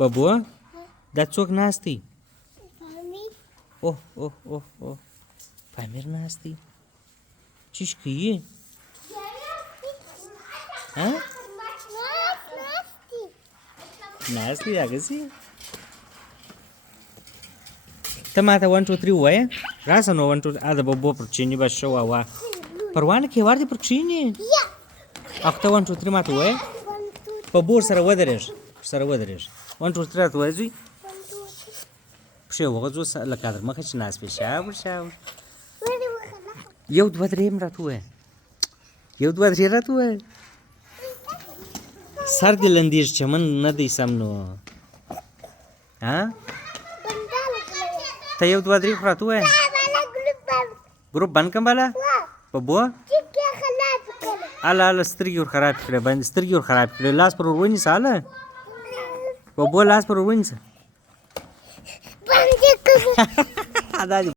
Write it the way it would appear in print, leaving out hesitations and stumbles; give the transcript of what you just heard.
ببو دا څوک ناست دی اوه اوه اوه اوه پامیر ناست دی چیش کوي ناست دی هغسې ته ما ته 1 2 3 ووایه راسه نو 1 2 د ببو پر چیني به ښه وه پروانه کې ور دې پر کښېنې او ته 1 2 3 ما ته ووایه ببو ورسره ودرېږه 1 2 3 راته ووایه زوی پښې وغځو لکه در مخه چې ناست وې شاور شاور 1 2 3 راته ووایه 1 2 3 راته ووایه سر دې لندېږي چمن نه دی سم نو ته 1 2 3 خو راته ووایه ګروپ بند کړم بالا ببو اله سترګې ور خراب کړې باندې سترګې ور خراب کړې لاس پر ور ونیسه اله ببو لاس پر ور ونیسه